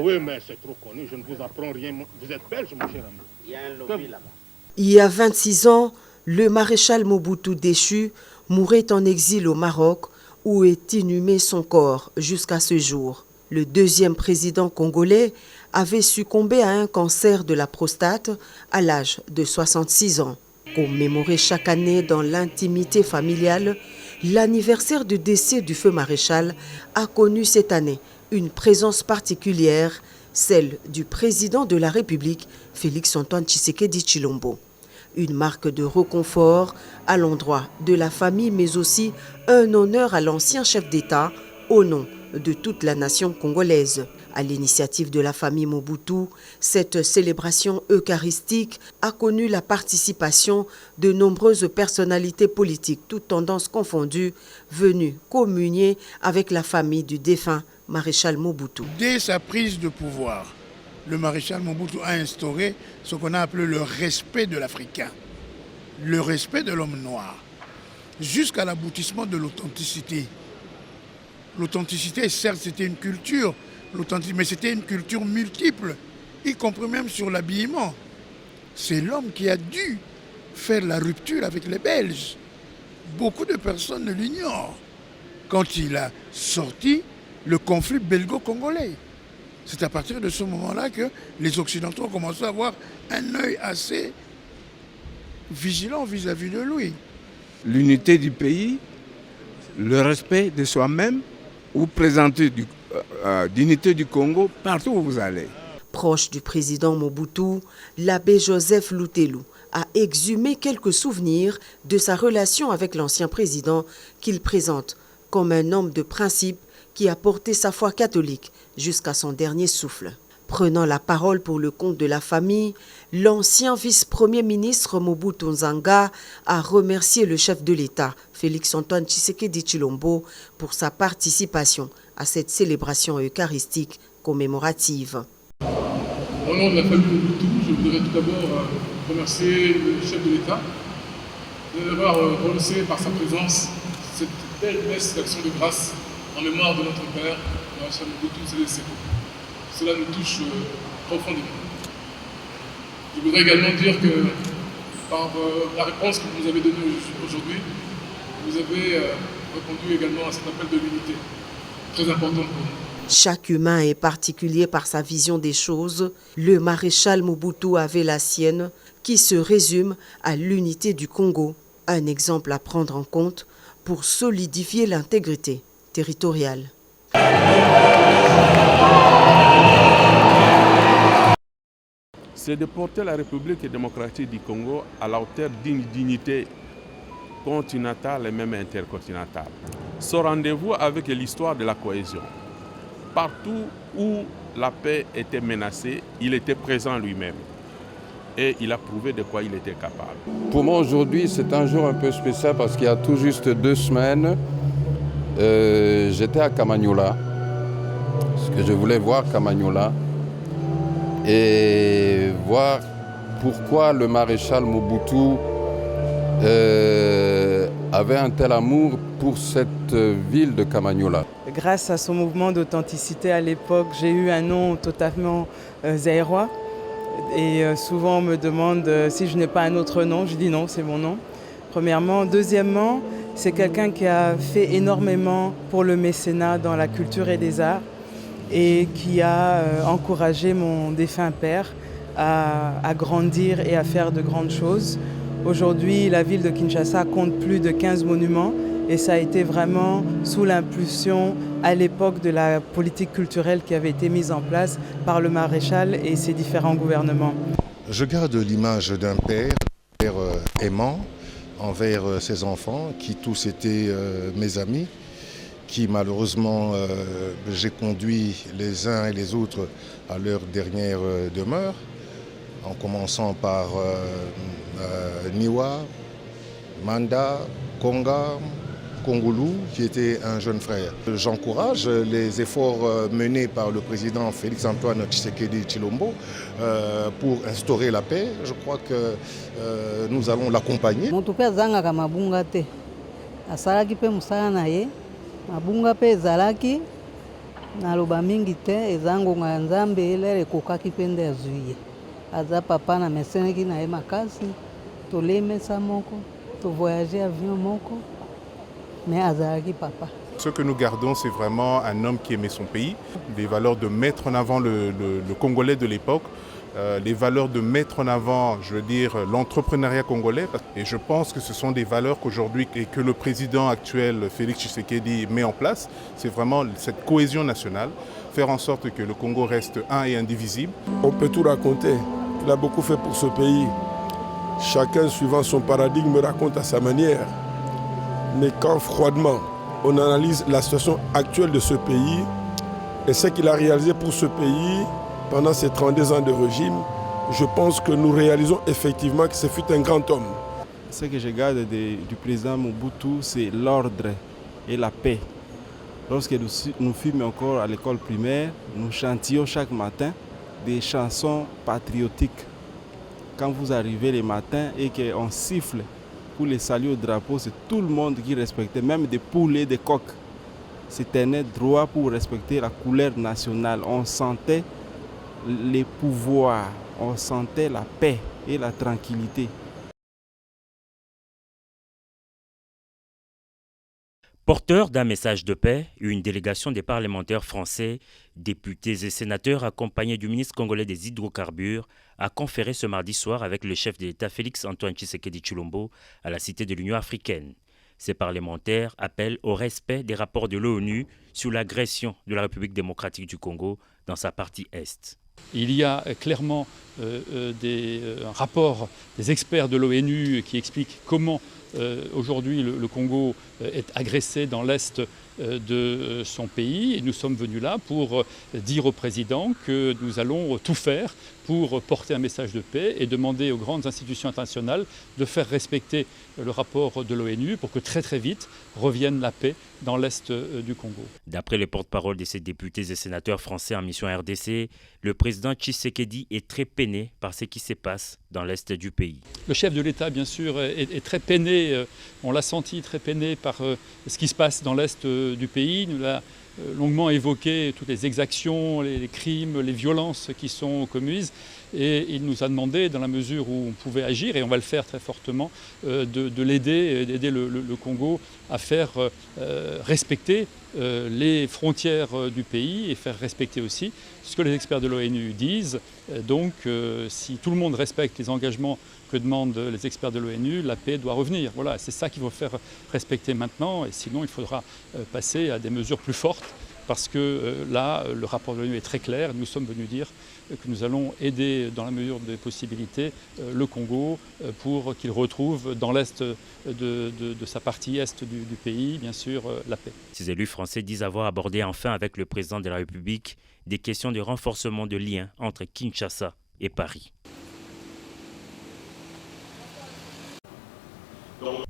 oui, mais c'est trop connu, je ne vous apprends rien. Vous êtes belge, mon cher ami. Il y a un lobby là-bas. Il y a 26 ans, le maréchal Mobutu déchu mourait en exil au Maroc où est inhumé son corps jusqu'à ce jour. Le deuxième président congolais avait succombé à un cancer de la prostate à l'âge de 66 ans. Commémoré chaque année dans l'intimité familiale, l'anniversaire du décès du feu maréchal a connu cette année une présence particulière, celle du président de la République, Félix-Antoine Tshisekedi Tshilombo. Une marque de réconfort à l'endroit de la famille, mais aussi un honneur à l'ancien chef d'État au nom de toute la nation congolaise. À l'initiative de la famille Mobutu, cette célébration eucharistique a connu la participation de nombreuses personnalités politiques, toutes tendances confondues, venues communier avec la famille du défunt maréchal Mobutu. Dès sa prise de pouvoir, le maréchal Mobutu a instauré ce qu'on a appelé le respect de l'Africain, le respect de l'homme noir, jusqu'à l'aboutissement de l'authenticité. L'authenticité, certes, c'était une culture, mais c'était une culture multiple, y compris même sur l'habillement. C'est l'homme qui a dû faire la rupture avec les Belges. Beaucoup de personnes ne l'ignorent. Quand il a sorti le conflit belgo-congolais. C'est à partir de ce moment-là que les Occidentaux ont commencé à avoir un œil assez vigilant vis-à-vis de lui. L'unité du pays, le respect de soi-même, ou présenter d'unité du Congo partout où vous allez. Proche du président Mobutu, l'abbé Joseph Lutelou a exhumé quelques souvenirs de sa relation avec l'ancien président qu'il présente comme un homme de principe qui a porté sa foi catholique jusqu'à son dernier souffle. Prenant la parole pour le compte de la famille, l'ancien vice-premier ministre Mobutu Nzanga a remercié le chef de l'État, Félix-Antoine Tshisekedi Tshilombo, pour sa participation à cette célébration eucharistique commémorative. Au nom de la famille Mobutu, je voudrais tout d'abord remercier le chef de l'État d'avoir renoncé par sa présence cette belle messe d'action de grâce en mémoire de notre père, le maréchal Mobutu Sese Seko. Cela nous touche profondément. Je voudrais également dire que par la réponse que vous nous avez donnée aujourd'hui, vous avez répondu également à cet appel de l'unité, très important pour nous. Chaque humain est particulier par sa vision des choses. Le maréchal Mobutu avait la sienne, qui se résume à l'unité du Congo. Un exemple à prendre en compte pour solidifier l'intégrité territoriale. C'est de porter la République démocratique du Congo à la hauteur d'une dignité continentale et même intercontinentale. Ce rendez-vous avec l'histoire de la cohésion. Partout où la paix était menacée, il était présent lui-même. Et il a prouvé de quoi il était capable. Pour moi aujourd'hui, c'est un jour un peu spécial parce qu'il y a tout juste 2 semaines, j'étais à Kamanyola, parce que je voulais voir Kamanyola et voir pourquoi le maréchal Mobutu avait un tel amour pour cette ville de Kamanyola. Grâce à son mouvement d'authenticité à l'époque, j'ai eu un nom totalement zaïrois. Et souvent on me demande si je n'ai pas un autre nom. Je dis non, c'est mon nom. Premièrement. Deuxièmement, c'est quelqu'un qui a fait énormément pour le mécénat dans la culture et les arts et qui a encouragé mon défunt père à grandir et à faire de grandes choses. Aujourd'hui, la ville de Kinshasa compte plus de 15 monuments et ça a été vraiment sous l'impulsion à l'époque de la politique culturelle qui avait été mise en place par le maréchal et ses différents gouvernements. Je garde l'image d'un père aimant envers ses enfants, qui tous étaient mes amis, qui malheureusement j'ai conduit les uns et les autres à leur dernière demeure, en commençant par Niwa, Manda, Konga, Kongulu, qui était un jeune frère. J'encourage les efforts menés par le président Félix-Antoine Tshisekedi Tshilombo pour instaurer la paix. Je crois que nous allons l'accompagner. naloba mingi te eza ngonga ya nzambe elere ekokaki mpe nde azwi ye aza papa na meseneki na ye makasi tolemesa moko tovoyage avion moko mais azalaki papa. Ce que nous gardons, c'est vraiment un homme qui aimait son pays, les valeurs de mettre en avant le Congolais de l'époque, les valeurs de mettre en avant, je veux dire, l'entrepreneuriat congolais. Et je pense que ce sont des valeurs qu'aujourd'hui, et que le président actuel, Félix Tshisekedi, met en place. C'est vraiment cette cohésion nationale, faire en sorte que le Congo reste un et indivisible. On peut tout raconter. Il a beaucoup fait pour ce pays. Chacun, suivant son paradigme, raconte à sa manière. Mais quand froidement, on analyse la situation actuelle de ce pays et ce qu'il a réalisé pour ce pays pendant ces 32 ans de régime, je pense que nous réalisons effectivement que ce fut un grand homme. Ce que je garde du président Mobutu, c'est l'ordre et la paix. Lorsque nous fûmes encore à l'école primaire, nous chantions chaque matin des chansons patriotiques. Quand vous arrivez le matin et qu'on siffle pour les saluer au drapeau, c'est tout le monde qui respectait, même des poulets, des coqs. C'était un droit pour respecter la couleur nationale. On sentait les pouvoirs, on sentait la paix et la tranquillité. Porteur d'un message de paix, une délégation des parlementaires français, députés et sénateurs accompagnés du ministre congolais des hydrocarbures a conféré ce mardi soir avec le chef de l'État Félix Antoine Tshisekedi Tshilombo à la Cité de l'Union africaine. Ces parlementaires appellent au respect des rapports de l'ONU sur l'agression de la République démocratique du Congo dans sa partie Est. Il y a clairement un rapport des experts de l'ONU qui explique comment aujourd'hui le Congo est agressé dans l'Est de son pays et nous sommes venus là pour dire au président que nous allons tout faire pour porter un message de paix et demander aux grandes institutions internationales de faire respecter le rapport de l'ONU pour que très très vite revienne la paix dans l'Est du Congo. D'après le porte-parole de ces députés et sénateurs français en mission RDC, le président Tshisekedi est très peiné par ce qui se passe dans l'Est du pays. Le chef de l'État, bien sûr, est très peiné, on l'a senti très peiné par ce qui se passe dans l'Est du pays. Il nous a longuement évoqué toutes les exactions, les crimes, les violences qui sont commises. Et il nous a demandé, dans la mesure où on pouvait agir, et on va le faire très fortement, de l'aider, d'aider le Congo à faire respecter les frontières du pays et faire respecter aussi ce que les experts de l'ONU disent. Donc, si tout le monde respecte les engagements que demandent les experts de l'ONU, la paix doit revenir. Voilà, c'est ça qu'il faut faire respecter maintenant, et sinon il faudra passer à des mesures plus fortes, parce que là, le rapport de l'ONU est très clair. Nous sommes venus dire que nous allons aider, dans la mesure des possibilités, le Congo pour qu'il retrouve dans l'est de sa partie est du pays, bien sûr, la paix. Ces élus français disent avoir abordé enfin avec le président de la République des questions de renforcement de liens entre Kinshasa et Paris.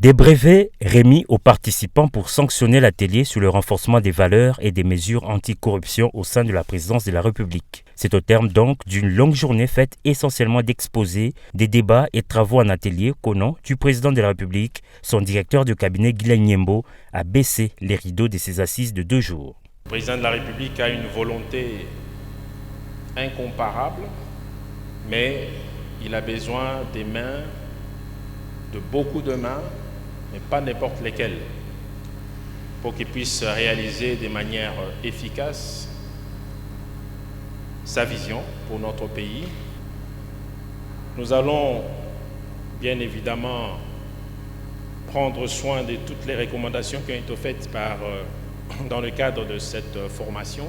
Des brevets remis aux participants pour sanctionner l'atelier sur le renforcement des valeurs et des mesures anticorruption au sein de la présidence de la République. C'est au terme donc d'une longue journée faite essentiellement d'exposés, des débats et travaux en atelier qu'au nom du président de la République, son directeur de cabinet Guylaine Nyembo a baissé les rideaux de ses assises de 2 jours. Le président de la République a une volonté incomparable, mais il a besoin des mains, de beaucoup de mains, mais pas n'importe lesquelles, pour qu'il puisse réaliser de manière efficace sa vision pour notre pays. Nous allons bien évidemment prendre soin de toutes les recommandations qui ont été faites dans le cadre de cette formation,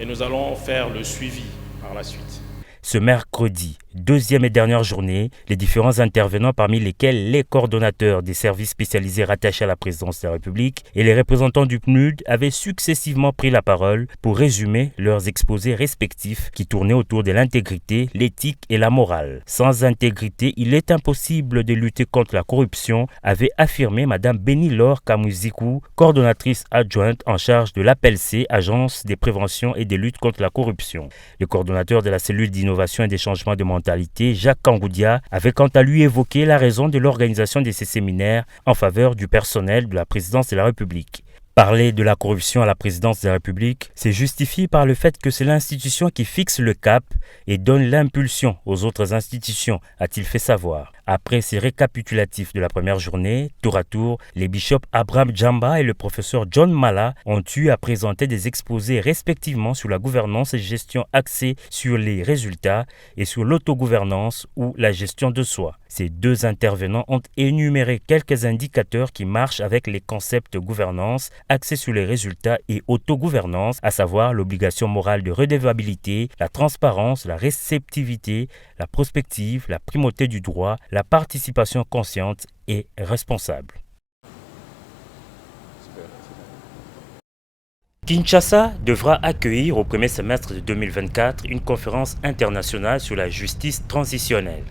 et nous allons faire le suivi par la suite. Ce mercredi, 2e et dernière journée, les différents intervenants, parmi lesquels les coordonnateurs des services spécialisés rattachés à la présidence de la République et les représentants du PNUD, avaient successivement pris la parole pour résumer leurs exposés respectifs qui tournaient autour de l'intégrité, l'éthique et la morale. Sans intégrité, il est impossible de lutter contre la corruption, avait affirmé Mme Benilor Kamuzikou, coordonnatrice adjointe en charge de l'APELC, Agence des préventions et des luttes contre la corruption. Le coordonnateur de la cellule d'innovation et des changements de mentalité, Jacques Kangoudia, avait quant à lui évoqué la raison de l'organisation de ces séminaires en faveur du personnel de la présidence de la République. Parler de la corruption à la présidence de la République se justifie par le fait que c'est l'institution qui fixe le cap et donne l'impulsion aux autres institutions, a-t-il fait savoir. Après ces récapitulatifs de la première journée, tour à tour, les bishops Abraham Djamba et le professeur John Mala ont eu à présenter des exposés respectivement sur la gouvernance et gestion axée sur les résultats et sur l'autogouvernance ou la gestion de soi. Ces deux intervenants ont énuméré quelques indicateurs qui marchent avec les concepts de gouvernance axés sur les résultats et autogouvernance, à savoir l'obligation morale de redevabilité, la transparence, la réceptivité, la prospective, la primauté du droit, la participation consciente et responsable. Kinshasa devra accueillir au premier semestre de 2024 une conférence internationale sur la justice transitionnelle.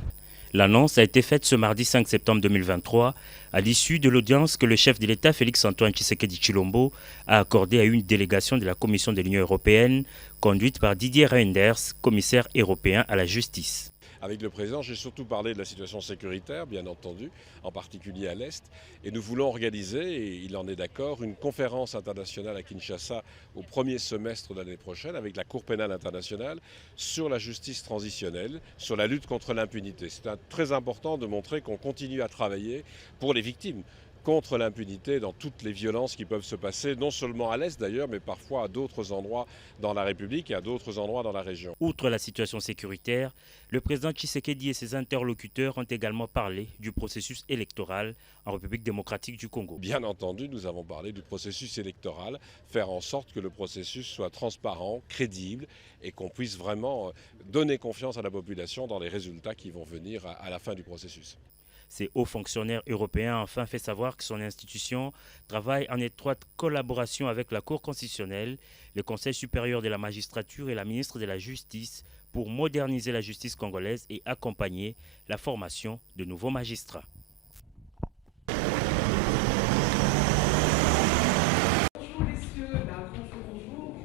L'annonce a été faite ce mardi 5 septembre 2023 à l'issue de l'audience que le chef de l'État Félix-Antoine Tshisekedi Tshilombo a accordée à une délégation de la Commission de l'Union européenne conduite par Didier Reynders, commissaire européen à la justice. Avec le président, j'ai surtout parlé de la situation sécuritaire, bien entendu, en particulier à l'Est. Et nous voulons organiser, et il en est d'accord, une conférence internationale à Kinshasa au premier semestre de l'année prochaine avec la Cour pénale internationale sur la justice transitionnelle, sur la lutte contre l'impunité. C'est très important de montrer qu'on continue à travailler pour les victimes, contre l'impunité dans toutes les violences qui peuvent se passer, non seulement à l'Est d'ailleurs, mais parfois à d'autres endroits dans la République et à d'autres endroits dans la région. Outre la situation sécuritaire, le président Tshisekedi et ses interlocuteurs ont également parlé du processus électoral en République démocratique du Congo. Bien entendu, nous avons parlé du processus électoral, faire en sorte que le processus soit transparent, crédible et qu'on puisse vraiment donner confiance à la population dans les résultats qui vont venir à la fin du processus. Ces hauts fonctionnaires européens ont enfin fait savoir que son institution travaille en étroite collaboration avec la Cour constitutionnelle, le Conseil supérieur de la magistrature et la ministre de la Justice pour moderniser la justice congolaise et accompagner la formation de nouveaux magistrats.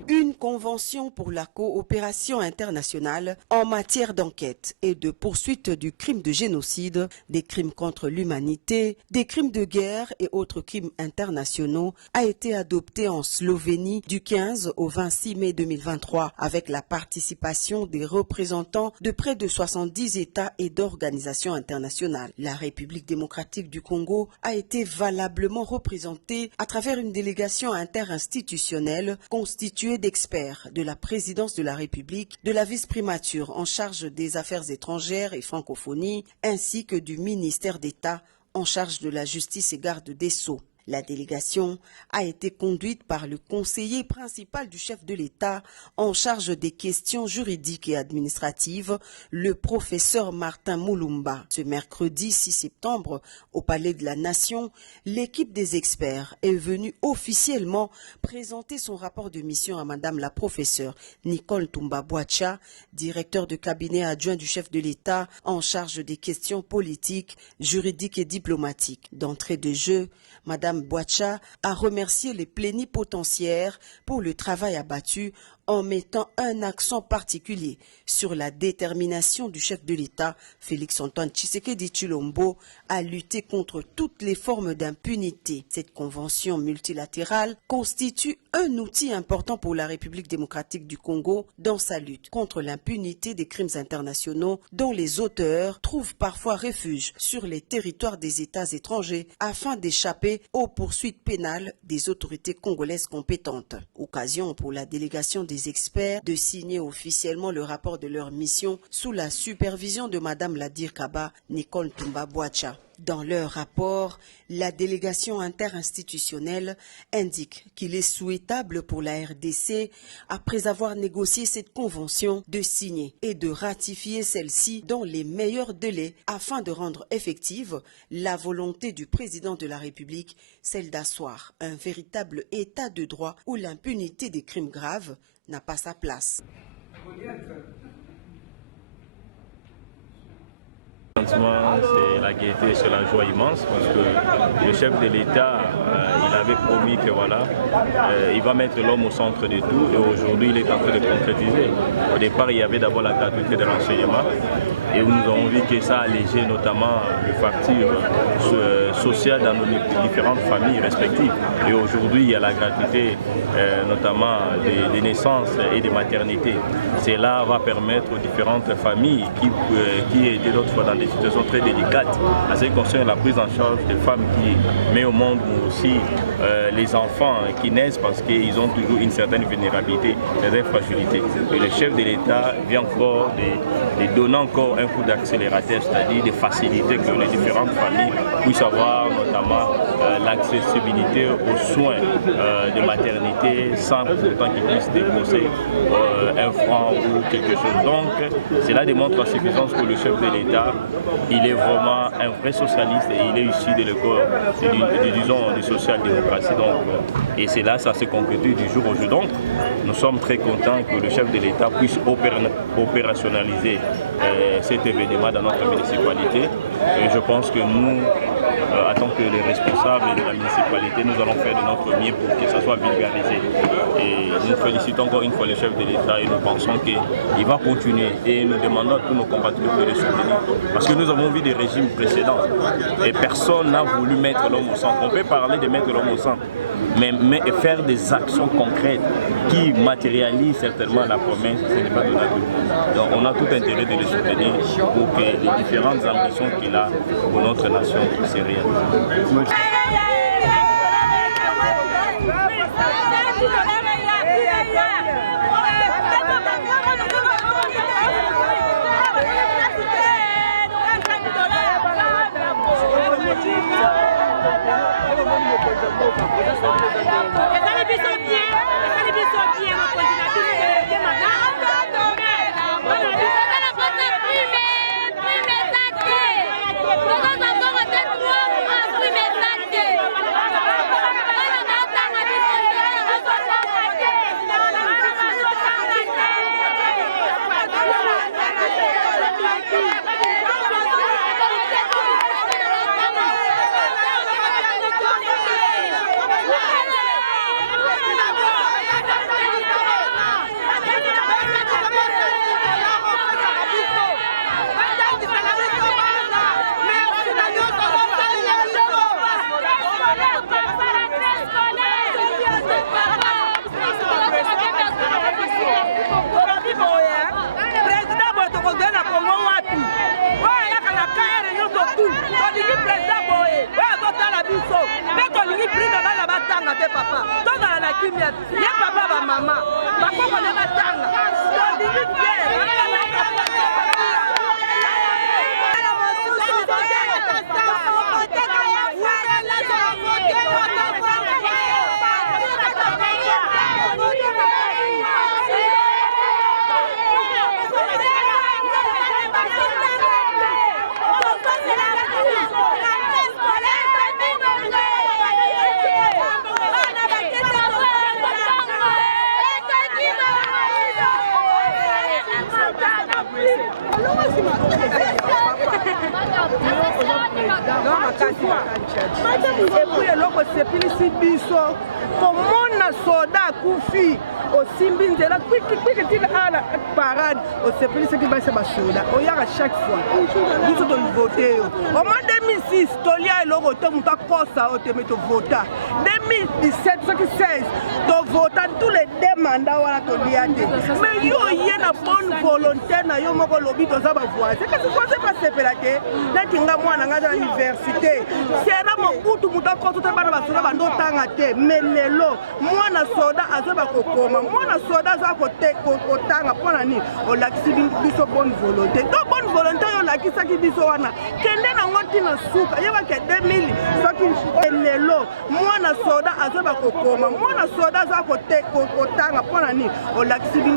Une convention pour la coopération internationale en matière d'enquête et de poursuite du crime de génocide, des crimes contre l'humanité, des crimes de guerre et autres crimes internationaux a été adoptée en Slovénie du 15 au 26 mai 2023 avec la participation des représentants de près de 70 États et d'organisations internationales. La République démocratique du Congo a été valablement représentée à travers une délégation interinstitutionnelle constituée d'experts de la présidence de la République, de la vice-primature en charge des affaires étrangères et francophonie, ainsi que du ministère d'État en charge de la justice et garde des Sceaux. La délégation a été conduite par le conseiller principal du chef de l'État en charge des questions juridiques et administratives, le professeur Martin Moulumba. Ce mercredi 6 septembre, au Palais de la Nation, l'équipe des experts est venue officiellement présenter son rapport de mission à Madame la professeure Nicole Tumba-Boacha, directeur de cabinet adjoint du chef de l'État en charge des questions politiques, juridiques et diplomatiques. D'entrée de jeu, Madame Boacha a remercié les plénipotentiaires pour le travail abattu en mettant un accent particulier sur la détermination du chef de l'État, Félix-Antoine Tshisekedi Tshilombo, à lutter contre toutes les formes d'impunité. Cette convention multilatérale constitue un outil important pour la République démocratique du Congo dans sa lutte contre l'impunité des crimes internationaux dont les auteurs trouvent parfois refuge sur les territoires des États étrangers afin d'échapper aux poursuites pénales des autorités congolaises compétentes. Occasion pour la délégation des experts de signer officiellement le rapport de leur mission sous la supervision de Madame Ladir Kaba Nicole Tumba-Boacha. Dans leur rapport, la délégation interinstitutionnelle indique qu'il est souhaitable pour la RDC, après avoir négocié cette convention, de signer et de ratifier celle-ci dans les meilleurs délais afin de rendre effective la volonté du président de la République, celle d'asseoir un véritable état de droit où l'impunité des crimes graves n'a pas sa place. effectivement, c'est la gaieté, c'est la joie immense parce que le chef de l'État, il avait promis que voilà, il va mettre l'homme au centre de tout et aujourd'hui il est en train de concrétiser. Au départ, il y avait d'abord la gratuité de l'enseignement et nous avons vu que ça a allégé notamment le facture social dans nos différentes familles respectives. Et aujourd'hui, il y a la gratuité notamment des naissances et des maternités. Cela va permettre aux différentes familles qui étaient d'autres dans des situations très délicates à ce qui concerne la prise en charge des femmes qui mettent au monde, mais aussi les enfants qui naissent parce qu'ils ont toujours une certaine vulnérabilité, une certaine fragilité. Et le chef de l'État vient encore de donner encore un coup d'accélérateur, c'est-à-dire de faciliter que les différentes familles puissent avoir notamment l'accessibilité aux soins de maternité sans pourtant qu'ils puissent déposer un franc ou quelque chose. Donc cela démontre à suffisance que le chef de l'État, il est vraiment un vrai socialiste et il est issu de l'école, disons, de social-démocratie. Et c'est là, ça se concrétise du jour au jour. Donc nous sommes très contents que le chef de l'État puisse opérationnaliser cet événement dans notre municipalité. Et je pense que nous, en tant que les responsables de la municipalité, nous allons faire de notre mieux pour que ça soit vulgarisé. Et nous félicitons encore une fois le chef de l'État et nous pensons qu'il va continuer. Et nous demandons à tous nos compatriotes de le soutenir. Parce que nous avons vu des régimes précédents et personne n'a voulu mettre l'homme au centre. On peut parler de mettre l'homme au centre, mais faire des actions concrètes qui matérialisent certainement la promesse, ce n'est pas donné à tout le monde. Donc on a tout intérêt de le soutenir pour que les différentes ambitions qu'il a pour notre nation se réalisent. Chaque fois, nous sommes votés. Au moins 2006, Tolia et Loroto, nous avons voté. 2017, 2016, nous avons voté tous les deux mandats. Mais il y a une bonne volonté, nous avons lobby dans la voie. C'est que ce soit pas séparé. Là, il y a une université. C'est un Mobutu, nous avons voté par la Soda, mais Lelo, moi, na Soda, Azoba Kokoma, moi, na Soda, Zakote, Kotanga, Ponani, on l'a accepté bonne volonté. Bonne volonté, on l'a accepté bisoana. Kende na ngoti na suka, yeba ke 2000, soki Lelo, moi, na Soda, Azoba Kokoma, moi, na Soda, Zakote, Kotanga, Ponani, on l'a accepté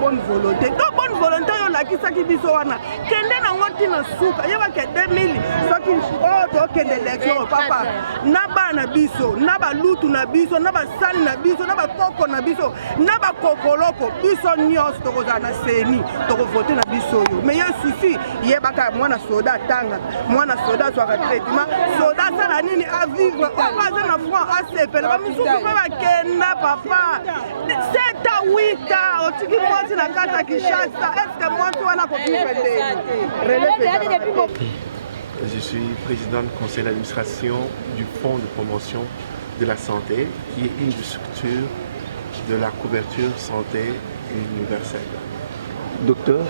bonne volonté. Bonne volonté, on l'a accepté bisoana. Kende na ngoti na suka, yeba ke 2000, soki okende l'élection, papa. Naba na biso, naba lutu na biso, naba sali na biso, naba koko na biso, na bakokoloko biso nyonso tokozala na seni tokovote na biso oyo mais ye susi yebaka mwana soda atangaka mwana soda azwaka traitement soda asala nini avivre oyo aza na front asepela bamisusu mpe bakenda papa 7 à 8 ans otiki mwasi na kati ya Kinshasa eske mwasi wana kovivre te. Je suis président du conseil d'administration du Fonds de promotion de la santé, qui est une des structures de la couverture santé universelle. Docteur,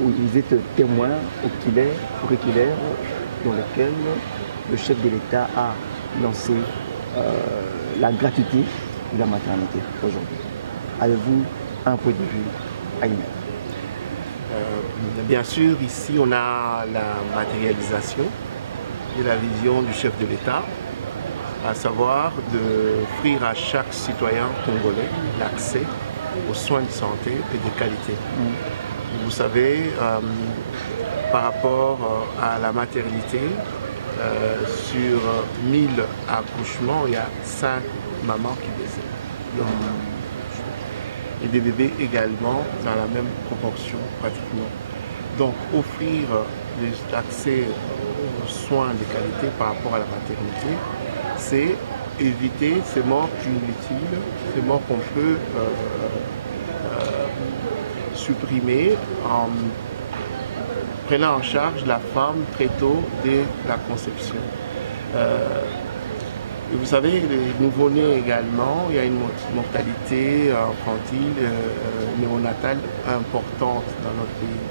vous êtes témoin oculaire dans lequel le chef de l'État a lancé la gratuité de la maternité aujourd'hui. Avez-vous un point de vue à y mettre? Bien sûr, ici on a la matérialisation de la vision du chef de l'État, à savoir d'offrir à chaque citoyen congolais l'accès aux soins de santé et de qualité. Vous savez, par rapport à la maternité, sur 1000 accouchements, il y a 5 mamans qui décèdent. Et des bébés également dans la même proportion pratiquement. Donc offrir l'accès aux soins de qualité par rapport à la maternité, c'est éviter ces morts inutiles, ces morts qu'on peut supprimer en prenant en charge la femme très tôt dès la conception. Et vous savez, les nouveau-nés également, il y a une mortalité infantile, néonatale importante dans notre pays.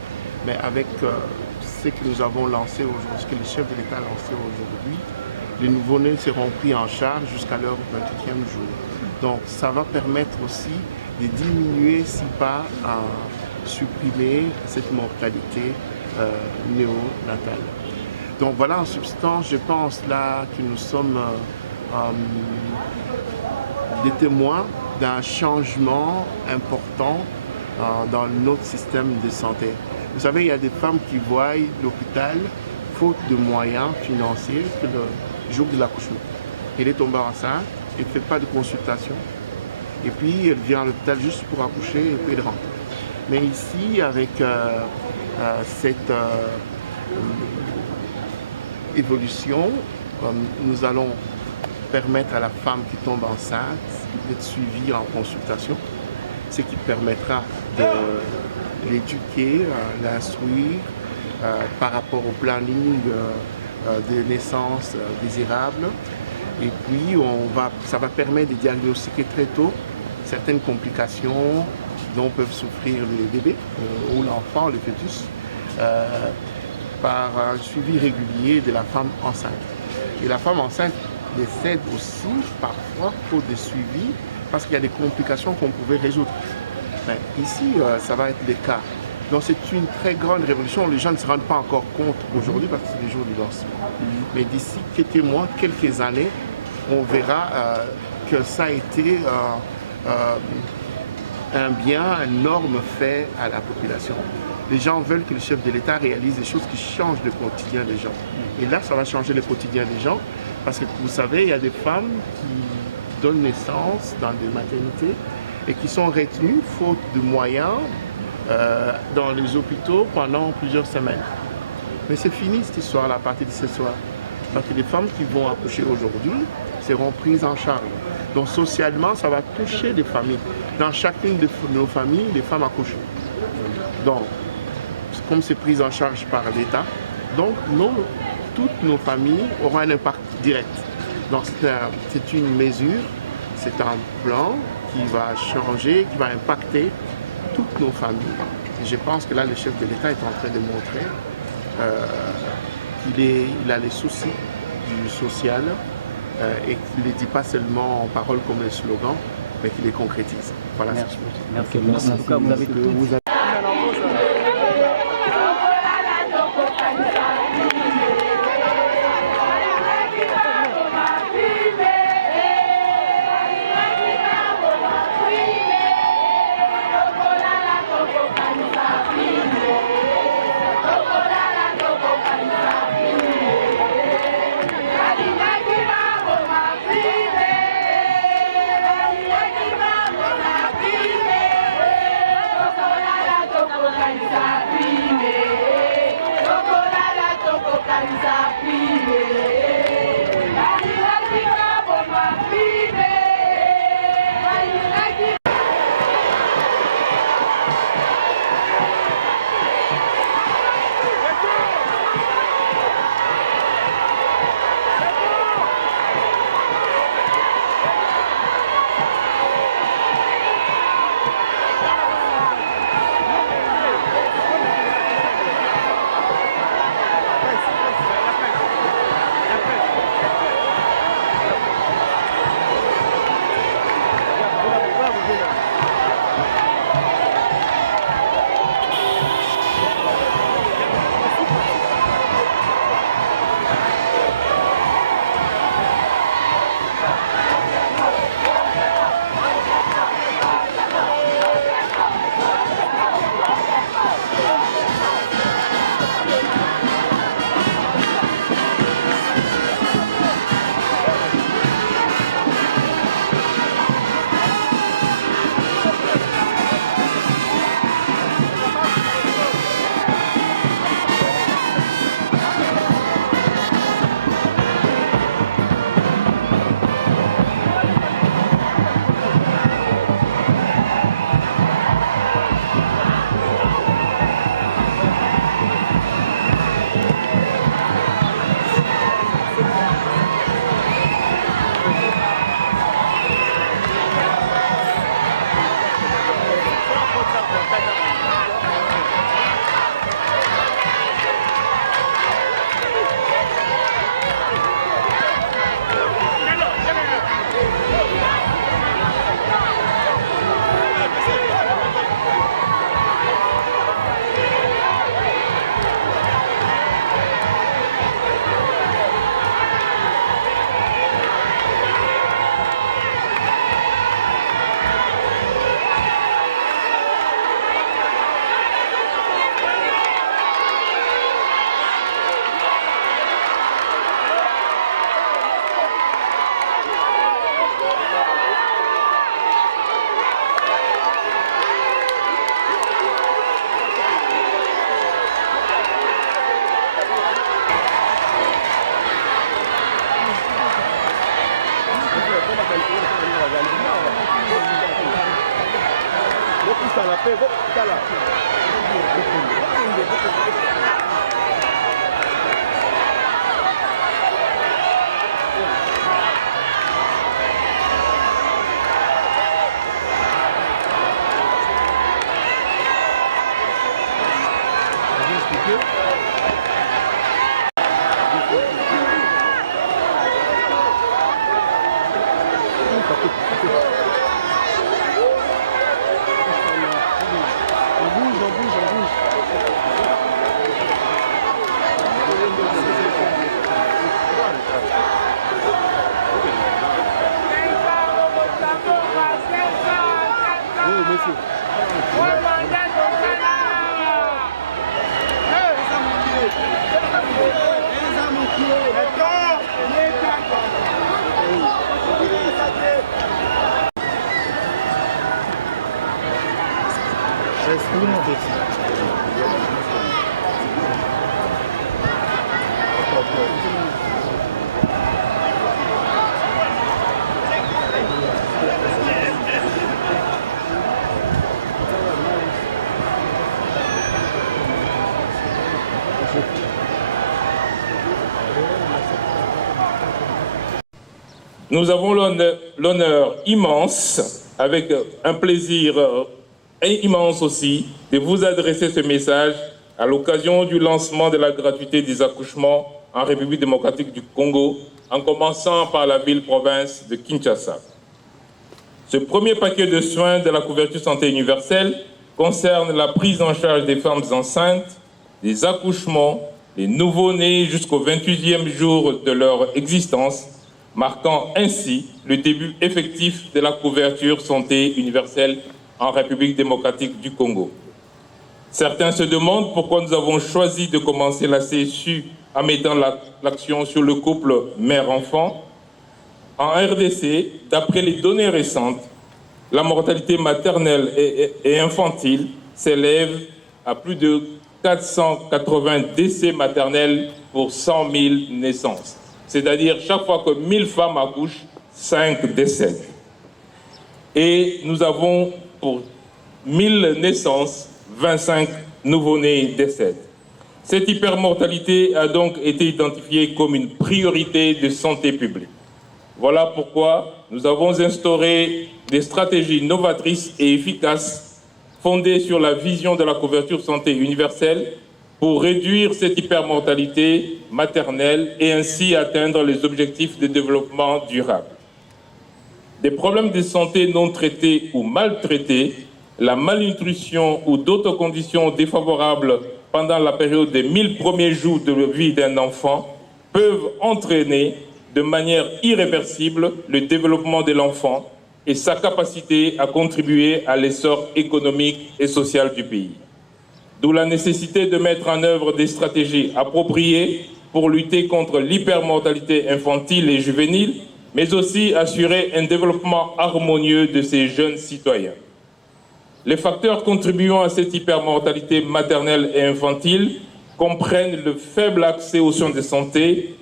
Mais avec ce que nous avons lancé aujourd'hui, ce que le chef de l'État a lancé aujourd'hui, les nouveau-nés seront pris en charge jusqu'à leur 28e jour. Donc ça va permettre aussi de diminuer, si pas à supprimer cette mortalité néonatale. Donc voilà, en substance, je pense là que nous sommes des témoins d'un changement important dans notre système de santé. Vous savez, il y a des femmes qui voient l'hôpital faute de moyens financiers que le jour de l'accouchement. Elle est tombée enceinte, elle ne fait pas de consultation. Et puis elle vient à l'hôpital juste pour accoucher et puis elle rentre. Mais ici, avec cette évolution, nous allons permettre à la femme qui tombe enceinte d'être suivie en consultation, ce qui permettra de l'éduquer, l'instruire par rapport au planning de naissance désirable. Et puis ça va permettre de diagnostiquer très tôt certaines complications dont peuvent souffrir les bébés ou l'enfant, le fœtus, par un suivi régulier de la femme enceinte. Et la femme enceinte décède aussi parfois faute de suivi parce qu'il y a des complications qu'on pouvait résoudre. Mais ici, ça va être le cas. Donc c'est une très grande révolution. Les gens ne se rendent pas encore compte aujourd'hui parce que c'est le jour du lancement. Mais d'ici quelques mois, quelques années, on verra que ça a été un bien, un énorme fait à la population. Les gens veulent que le chef de l'État réalise des choses qui changent le quotidien des gens. Et là, ça va changer le quotidien des gens parce que vous savez, il y a des femmes qui donnent naissance dans des maternités et qui sont retenues faute de moyens dans les hôpitaux pendant plusieurs semaines. Mais c'est fini cette histoire-là à partir de ce soir. Parce que les femmes qui vont accoucher aujourd'hui seront prises en charge. Donc socialement, ça va toucher les familles. Dans chacune de nos familles, les femmes accouchent. Donc, comme c'est pris en charge par l'État, donc toutes nos familles auront un impact direct. Donc c'est une mesure, c'est un plan qui va changer, qui va impacter toutes nos familles. Et je pense que là, le chef de l'État est en train de montrer qu'il a les soucis du social et qu'il ne les dit pas seulement en paroles comme les slogans, mais qu'il les concrétise. Voilà. Merci. Merci. En tout cas, vous avez Thank you. Nous avons l'honneur immense, avec un plaisir immense aussi, de vous adresser ce message à l'occasion du lancement de la gratuité des accouchements en République démocratique du Congo, en commençant par la ville-province de Kinshasa. Ce premier paquet de soins de la couverture santé universelle concerne la prise en charge des femmes enceintes, des accouchements, des nouveau-nés jusqu'au 28e jour de leur existence, marquant ainsi le début effectif de la couverture santé universelle en République démocratique du Congo. Certains se demandent pourquoi nous avons choisi de commencer la CSU en mettant l'action sur le couple mère-enfant. En RDC, d'après les données récentes, la mortalité maternelle et infantile s'élève à plus de 480 décès maternels pour 100 000 naissances. C'est-à-dire chaque fois que 1000 femmes accouchent, 5 décèdent. Et nous avons pour 1000 naissances, 25 nouveau-nés décèdent. Cette hypermortalité a donc été identifiée comme une priorité de santé publique. Voilà pourquoi nous avons instauré des stratégies novatrices et efficaces fondées sur la vision de la couverture santé universelle pour réduire cette hypermortalité maternelle et ainsi atteindre les objectifs de développement durable. Des problèmes de santé non traités ou mal traités, la malnutrition ou d'autres conditions défavorables pendant la période des 1000 premiers jours de vie d'un enfant peuvent entraîner de manière irréversible le développement de l'enfant et sa capacité à contribuer à l'essor économique et social du pays. D'où la nécessité de mettre en œuvre des stratégies appropriées pour lutter contre l'hypermortalité infantile et juvénile, mais aussi assurer un développement harmonieux de ces jeunes citoyens. Les facteurs contribuant à cette hypermortalité maternelle et infantile comprennent le faible accès aux soins de santé,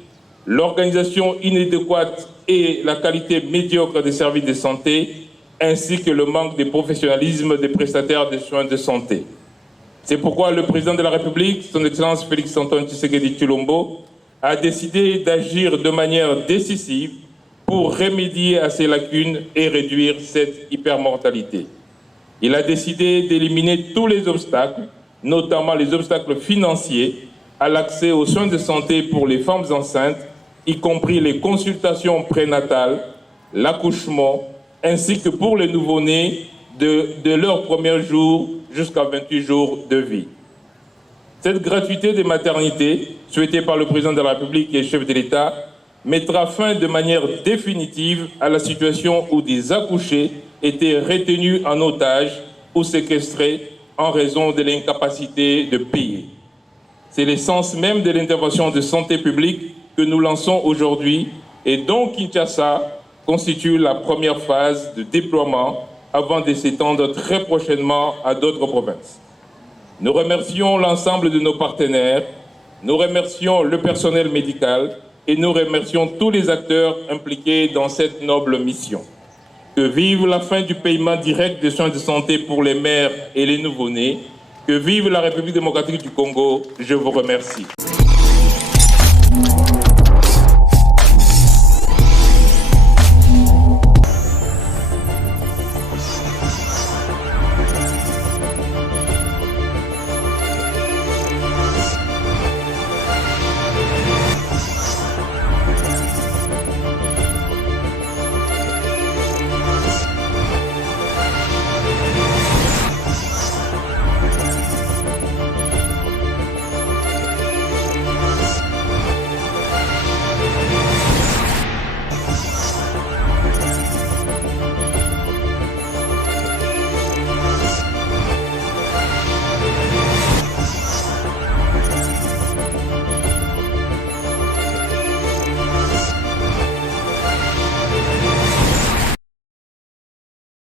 l'organisation inadéquate et la qualité médiocre des services de santé, ainsi que le manque de professionnalisme des prestataires de soins de santé. C'est pourquoi le président de la République, son Excellence Félix-Antoine Tshisekedi Tshilombo, a décidé d'agir de manière décisive pour remédier à ces lacunes et réduire cette hypermortalité. Il a décidé d'éliminer tous les obstacles, notamment les obstacles financiers, à l'accès aux soins de santé pour les femmes enceintes, y compris les consultations prénatales, l'accouchement, ainsi que pour les nouveau-nés de leur premier jour jusqu'à 28 jours de vie. Cette gratuité des maternités, souhaitée par le président de la République et chef de l'État, mettra fin de manière définitive à la situation où des accouchés étaient retenus en otage ou séquestrés en raison de l'incapacité de payer. C'est l'essence même de l'intervention de santé publique que nous lançons aujourd'hui et dont Kinshasa constitue la première phase de déploiement avant de s'étendre très prochainement à d'autres provinces. Nous remercions l'ensemble de nos partenaires, nous remercions le personnel médical, et nous remercions tous les acteurs impliqués dans cette noble mission. Que vive la fin du paiement direct des soins de santé pour les mères et les nouveau-nés. Que vive la République démocratique du Congo. Je vous remercie.